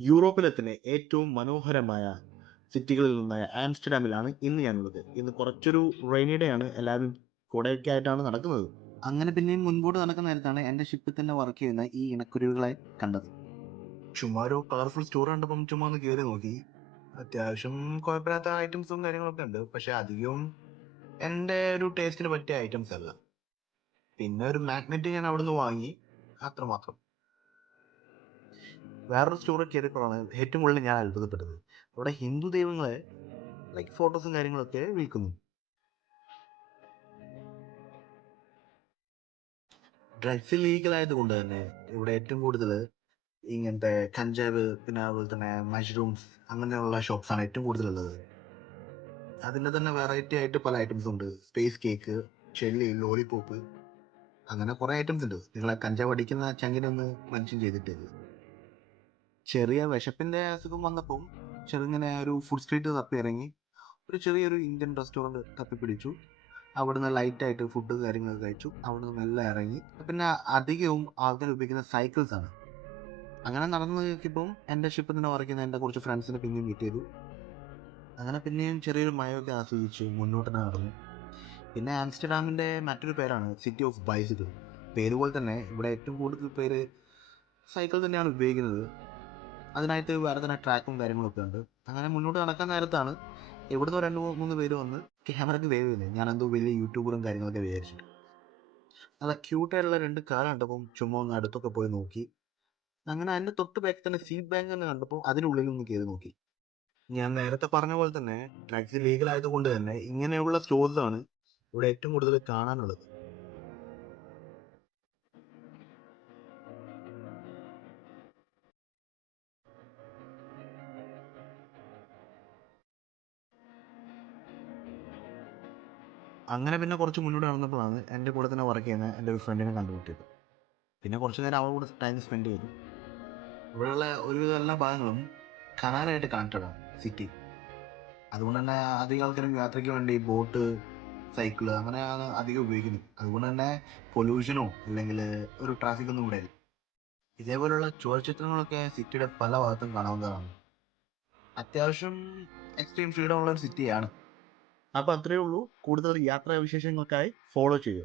യൂറോപ്പിലെ തന്നെ ഏറ്റവും മനോഹരമായ സിറ്റികളിൽ നിന്നായ ആംസ്റ്റർഡാമിലാണ് ഇന്ന് ഞാനുള്ളത്. ഇന്ന് കുറച്ചൊരു റെയിനി ഡേ ആണ്. എല്ലാവരും കൂടെയൊക്കെ ആയിട്ടാണ് നടക്കുന്നത്. അങ്ങനെ പിന്നെയും മുൻപോട്ട് നടക്കുന്ന നേരത്താണ് എന്റെ ഷിപ്പിൽ തന്നെ വർക്ക് ചെയ്യുന്ന ഈ ഇണക്കുരുവികളെ കണ്ടത്. ചുമ്മാ ഒരു കളർഫുൾ സ്റ്റോർ കണ്ടപ്പം ചുമ്മാ ഒന്ന് കയറി നോക്കി. അത്യാവശ്യം കുഴപ്പമില്ലാത്ത ഐറ്റംസും കാര്യങ്ങളൊക്കെ ഉണ്ട്. പക്ഷെ അധികവും എന്റെ ഒരു ടേസ്റ്റിന് പറ്റിയ ഐറ്റംസ് അല്ല. പിന്നെ ഒരു മാഗ്നറ്റ് ഞാൻ അവിടുന്ന് വാങ്ങി. അത്രമാത്രം. വേറൊരു സ്റ്റോറി കയറിയപ്പോഴാണ് ഏറ്റവും കൂടുതൽ ഞാൻ അത്ഭുതപ്പെട്ടത്. അവിടെ ഹിന്ദു ദൈവങ്ങളെ ലൈക്ക് ഫോട്ടോസും കാര്യങ്ങളൊക്കെ വിൽക്കുന്നു ഡ്രഗ്സ് ലീഗൽ ആയതുകൊണ്ട് തന്നെ ഇവിടെ ഏറ്റവും കൂടുതൽ ഇങ്ങനത്തെ കഞ്ചാവ് പിന്നെ അതുപോലെ തന്നെ മഷ്റൂംസ് അങ്ങനെയുള്ള ഷോപ്സാണ് ഏറ്റവും കൂടുതലുള്ളത്. അതിന്റെ തന്നെ വെറൈറ്റി ആയിട്ട് പല ഐറ്റംസ് ഉണ്ട്. സ്പേസ് കേക്ക് ചെല്ലി ലോലിപോപ്പ് അങ്ങനെ കുറേ ഐറ്റംസ് ഉണ്ട്. നിങ്ങളെ കഞ്ചാവ് അടിക്കുന്ന ചങ്ങിനൊന്ന് മെൻഷൻ ചെയ്തിട്ടില്ല ചെറിയ വിശപ്പിന്റെ അസുഖം വന്നപ്പോൾ ചെറുങ്ങനെ ഒരു ഫുഡ് സ്ട്രീറ്റ് തപ്പി ഇറങ്ങി ഒരു ചെറിയൊരു ഇന്ത്യൻ റെസ്റ്റോറന്റ് തപ്പി പിടിച്ചു അവിടുന്ന് ലൈറ്റായിട്ട് ഫുഡ് കാര്യങ്ങളൊക്കെ കഴിച്ചു. അവിടുന്ന് മെല്ലെ ഇറങ്ങി. പിന്നെ അധികവും ആൾക്കാർ ഉപയോഗിക്കുന്ന സൈക്കിൾസ് ആണ്. അങ്ങനെ നടന്നു നോക്കിയപ്പം എന്റെ ഷിപ്പ് തന്നെ വർക്കുന്ന എന്റെ കുറച്ച് ഫ്രണ്ട്സിനെ പിന്നെയും മീറ്റ് ചെയ്തു. അങ്ങനെ പിന്നെയും ചെറിയൊരു മഴയൊക്കെ ആസ്വദിച്ച് മുന്നോട്ട് നടന്നു. പിന്നെ ആംസ്റ്റർഡാമിന്റെ മറ്റൊരു പേരാണ് സിറ്റി ഓഫ് ബൈസിക്കിൾ പേര് പോലെ തന്നെ ഇവിടെ ഏറ്റവും കൂടുതൽ പേര് സൈക്കിൾ തന്നെയാണ് ഉപയോഗിക്കുന്നത്. അതിനായിട്ട് വേറെ തന്നെ ട്രാക്കും കാര്യങ്ങളൊക്കെ ഉണ്ട്. അങ്ങനെ മുന്നോട്ട് നടക്കാൻ നേരത്താണ് ഇവിടുന്ന് രണ്ട് മൂന്ന് പേര് വന്ന് ക്യാമറയ്ക്ക് വേവില്ലേ ഞാൻ എന്തോ വലിയ യൂട്യൂബറും കാര്യങ്ങളൊക്കെ വിചാരിച്ചിട്ട്. നല്ല ക്യൂട്ടായിട്ടുള്ള രണ്ട് കാർ കണ്ടപ്പം ചുമ്മാ ഒന്ന് അടുത്തൊക്കെ പോയി നോക്കി. അങ്ങനെ അതിന്റെ തൊട്ട് ബാക്ക് തന്നെ സീറ്റ് ബാങ്ക് തന്നെ കണ്ടപ്പോൾ അതിനുള്ളിൽ ഒന്ന് കയറി നോക്കി. ഞാൻ നേരത്തെ പറഞ്ഞ പോലെ തന്നെ ഡ്രഗ്സ് ലീഗൽ ആയതുകൊണ്ട് തന്നെ ഇങ്ങനെയുള്ള സ്റ്റോറിലാണ് ഇവിടെ ഏറ്റവും കൂടുതൽ കാണാനുള്ളത്. അങ്ങനെ പിന്നെ കുറച്ച് മുന്നോട്ട് നടന്നപ്പോഴാണ് എന്റെ കൂടെ തന്നെ വർക്ക് ചെയ്യുന്ന എന്റെ ഒരു ഫ്രണ്ടിനെ കണ്ടുപിട്ടിയത് പിന്നെ കുറച്ച് നേരം അവളോട് ടൈം സ്പെൻഡ് ചെയ്തു. ഇവിടെയുള്ള ഒരുവിധ എല്ലാ ഭാഗങ്ങളും കനാലായിട്ട് കണക്റ്റഡ് ആണ് സിറ്റി അതുകൊണ്ട് തന്നെ അധികം ആൾക്കാരും യാത്രയ്ക്ക് വേണ്ടി ബോട്ട് സൈക്കിൾ അങ്ങനെയാണ് അധികം ഉപയോഗിക്കുന്നത്. അതുകൊണ്ട് തന്നെ പൊല്യൂഷനോ അല്ലെങ്കിൽ ഒരു ട്രാഫിക് ഒന്നും ഇവിടെ ഇല്ല ഇതേപോലുള്ള ചുവർച്ചിത്രങ്ങളൊക്കെ സിറ്റിയുടെ പല ഭാഗത്തും കാണാവുന്നതാണ്. അത്യാവശ്യം എക്സ്ട്രീം ഫ്രീഡം ഉള്ള ഒരു സിറ്റിയാണ് അപ്പോൾ അത്രയേ ഉള്ളൂ കൂടുതൽ യാത്രാവിശേഷങ്ങൾക്കായി ഫോളോ ചെയ്യൂ